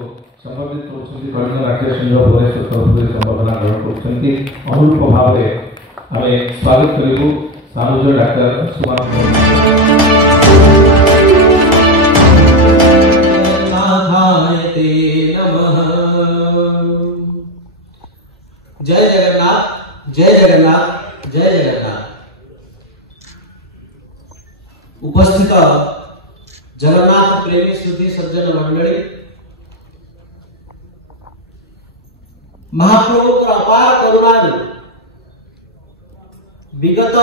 को संबंधित होती कर्ण राज्य सिंह भुवनेश्वर तरफ संबर्धना ग्रहण कर अनुरूप भाव आम स्वागत करूँ सानुज डाक्टर सुमान जय जगन्नाथ जय जगन्नाथ जय जगन्नाथ। उपस्थित जगन्नाथ प्रेमी सुधी सज्जन मंडली महाप्रभु अपार करुणा विगत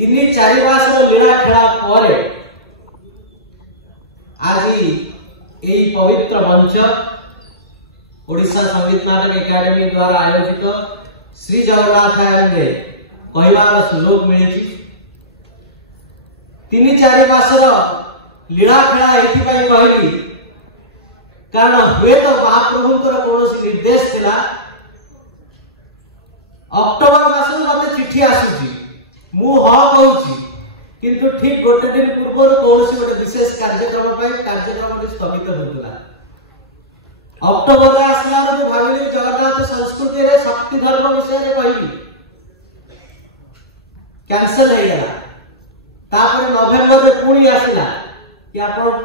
3-4 मास लीला खेला पर आज यही पवित्र मंच ओडिशा संगीत नाटक एकेडमी द्वारा आयोजित श्री जगन्नाथ रे कहबार सुजोग मिली। 3-4 मासर लीला खेला एथिपाई कहली कारण हुए तो महाप्रभुंकर कौन निर्देश थिला अक्टोबर मास मते चिट्ठी आसुची मु हाँ कहूची किंतु ठीक गोटे दिन पूर्व कौन गोटे विशेष कार्यक्रम स्थगित होता। अक्टोबर आसला भाविली जगन्नाथ संस्कृति रे शक्ति धर्म विषय रे कहली कैंसल हो गया। तापर नवेम्बर रे पुणी आसिला कि आपण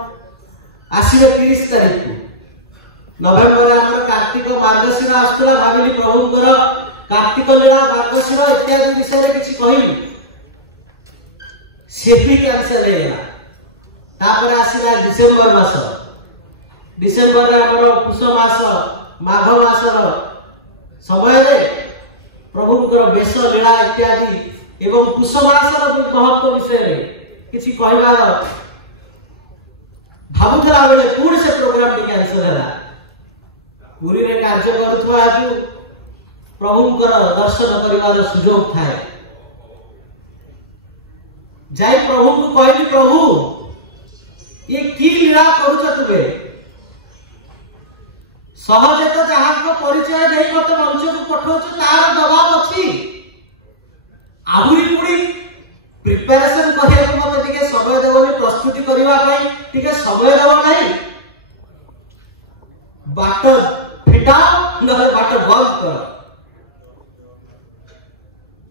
आसीबे 30 तारीख को नवेम्बर रे हमर कार्तिक मार्गशीर आस्तला भाविली प्रभुंकर कार्तिक लीला मार्गशीर इत्यादि विषय रे किछि कहली से भी कैंसल हो गया। तापर आसिला डिसेंबर मास डिसेंबर रे हमर पुष मास माघ मासर समय रे प्रभुंकर वेश लीला इत्यादि एवं पुष मासर महत्व विषय रे किछि कहबार भावुथला बेले पूर्ण से प्रोग्राम टी कैंसल होला। पुरी रे कार्य करूथवा आज प्रभुंकर दर्शन करिवार सुयोग थाए जाई प्रभु को कहली प्रभु ये की लीला करूछ तुबे सहजे तो जहां को परिचय नहीं मत मंच को पठौछ तार दबाव अछि आहुरी पुडी प्रिपरेशन करिया मते टिके समय देबनी प्रस्तुति करिवा पई टिके समय देबो नहीं बाट फिटा न बाट बंद कर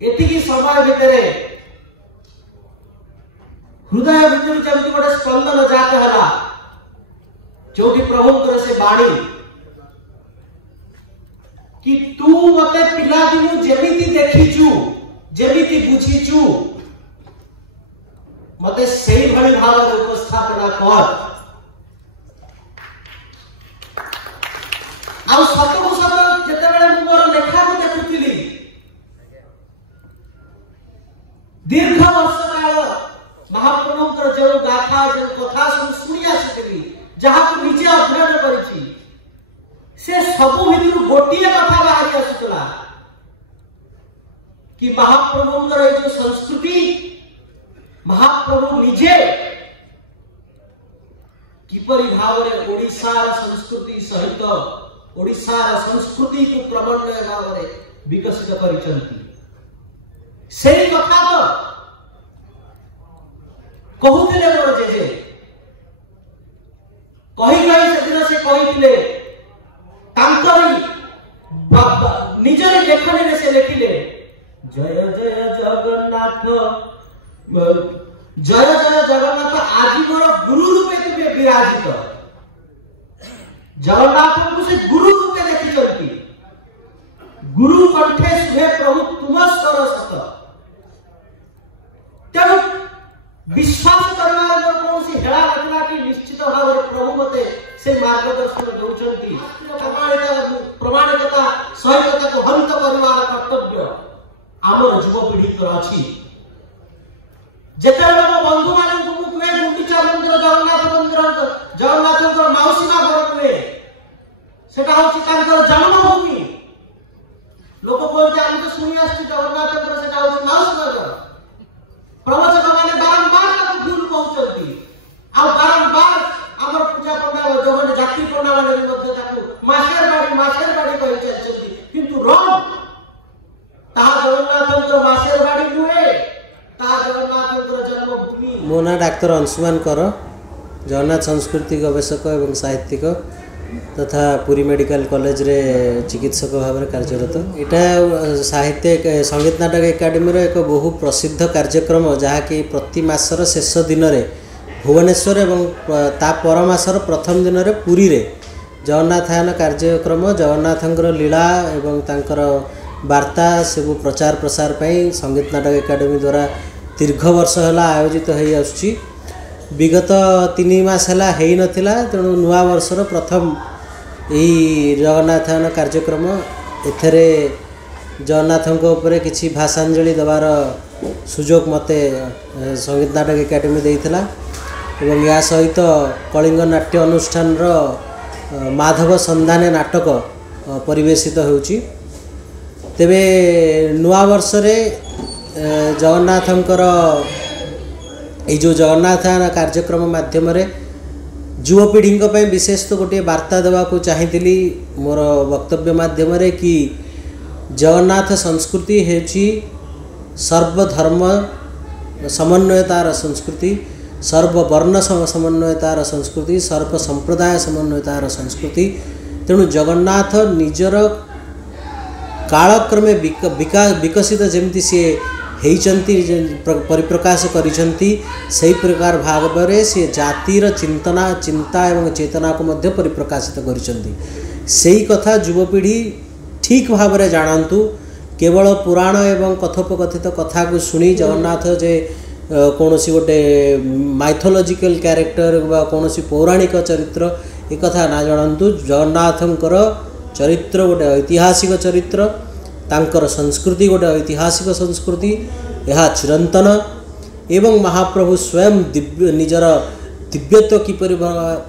एतिकी समय भितरे हृदय भितर जमती गोटे स्पंदन जात होला जोटी प्रभुंकर से बाणी कि तू मते पिला दिनु जेमिति देखिचु जेमिति बुझिचु मते सेही भली भाव उपस्थापना कर आ सतको सत जते बेले मु मोर लेखा को देखुतिली दीर्घ वर्ष काल महाप्रभुंकर जो गाथा जो कथा सुनी आसुली जहाँ को निजे अध्ययन करिछि से सबु भितर गोटिए कथा बाहरी आसुला कि महाप्रभुंकर ये जो संस्कृति महाप्रभु निजे किपरि भाव रे ओडिसा संस्कृति सहित ओडिसा संस्कृति को प्रबंध भाव रे विकसित करिसंती सेही कथा तो कहूतिले मोर जेजे कही कही सेदिन से कहिथिले तांकरी निजरे लेखनी रे से लेखिले जय जय जगन्नाथ जय जय जगन्नाथ आदि मोर गुरु रूपे तुमे विराजित जगन्नाथ को से गुरु रूपे देखिचंती गुरु कंठे सुहे प्रभु तुम स्वर सत तेणु विश्वास करना कौन सी हेला रखना कि निश्चित भाव में प्रभु मते से मार्गदर्शन दउचंती प्रमाणिकता सहितता को हंत परिवार कर्तव्य आमर युवपीढ़ी को अछि जेते लोग बंधु मान को कुए गुंडीचा मंदिर जगन्नाथ माउसी ना घर कुए सेटा होची तांकर जन्मभूमि लोक कहते हम तो सुनी आछि जगन्नाथ सेटा होची माउसी ना घर प्रवचक माने बारंबार ताको भूल कहउचंती आ बारंबार हमर पूजा पंडाल जवन जाति पंडाल रे मध्ये ताको मासेर बाड़ी कहि चलती किंतु रंग ता जगन्नाथ मासेर बाड़ी नुहे ता जगन्नाथ जन्मभूमि। मो ना डाक्टर अंशुमान कर जगन्नाथ संस्कृति गवेषक एवं साहित्यिक तथा पुरी मेडिकल कॉलेज रे चिकित्सक भाव में कार्यरत। यहाँ साहित्य संगीत नाटक एकाडेमी एक बहु प्रसिद्ध कार्यक्रम जहाँकि प्रति मासर शेष दिन में भुवनेश्वर एवं ता पर मासर प्रथम दिन में पुरी रे जगन्नाथायन कार्यक्रम जगन्नाथंकर लीला एवं तांकर वार्ता सब प्रचार प्रसार पाई संगीत नाटक एकाडेमी द्वारा दीर्घ वर्ष है आयोजित हो आसुची। विगत 3 मास है नथिला तेणु नुआ वर्षर प्रथम यही जगन्नाथायन कार्यक्रम एथरे जगन्नाथों उपरे किसी भाषांजलि देवार सुजोग मते संगीत नाटक एकाडेमी देइथिला एवं या सहित कलिंग नाट्य अनुष्ठान माधव संधाने नाटक परिवेशित होउची। तेबे नुआ वर्ष रे जगन्नाथंकर ये जो जगन्नाथायन कार्यक्रम माध्यम रे युवपीढ़ी विशेष तो गोटे वार्ता देवाक चाहती मोर वक्तव्य माध्यम रे कि जगन्नाथ संस्कृति हेची सर्वधर्म समन्वयतार संस्कृति, सर्ववर्ण समन्वयतार संस्कृति, सर्व संप्रदाय समन्वयतार संस्कृति। तेणु जगन्नाथ निजर कालक्रमे विकसित जमती सी हेइचंती परिप्रकाश करिसंती सही प्रकार भाव में सी जातिर चिंता एवं चेतना को मध्य परिप्रकाशित करिसंती। सही कथा युवपीढ़ी ठीक भाव में जानतु। केवल पुराण एवं कथोपकथित कथा को सुनी जगन्नाथ जे कौन सी गोटे माइथोलॉजिकल कैरेक्टर बा कौन सी पौराणिक चरित्र एक कथा ना जानतु। जगन्नाथंकर चरित्र गोटे ऐतिहासिक चरित्र, तांकर संस्कृति गोटे ऐतिहासिक संस्कृति, यह चिरंतन एवं महाप्रभु स्वयं दिव्य निजर दिव्यत्व किपरि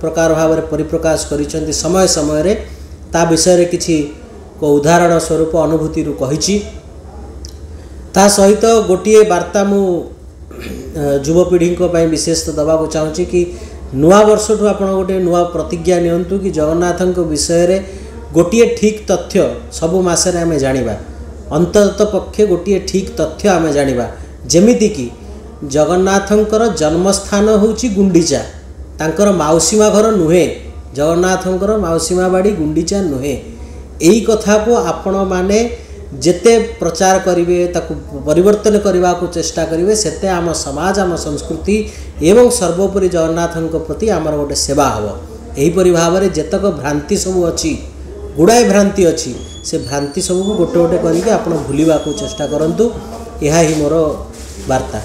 प्रकार भाव में परिप्रकाश करिसेंती समय समय रे ता विषय रे किछि को उदाहरण स्वरूप अनुभूति रु कहिछि। ता सहित गोटिए वार्ता मु युवपीढ़ी विशेष दबा को चाहूँगी कि नुआ वर्ष ठू आपण गोटे नुआ प्रतिज्ञा नियंतु कि जगन्नाथ विषय रे गोटे ठीक तथ्य सबु मासरे आमे जानिबा। अंतत पक्षे गोटे ठीक तथ्य आमे जानिबा जेमिति कि जगन्नाथंकर जन्मस्थान होउची गुंडीचा, तांकर माउसीमा घर नुहे। जगन्नाथंकर माउसीमा बाड़ी गुंडीचा नुहे। एई कथा को आपण माने जेते प्रचार करिवे ताकु परिवर्तन करने को चेष्टा करिवे सेते आम समाज आम संस्कृति एवं सर्वोपरि जगन्नाथंक प्रति आमर गोटे सेवा हबो। एहीपरि भाव में जेतक भ्रांति सबू अच्छी गुड़ाए भ्रांति अच्छी से भ्रांति सबू गोटे गोटे करके आप भूलवा को चेष्टा करंतु। यह ही मोर वार्ता।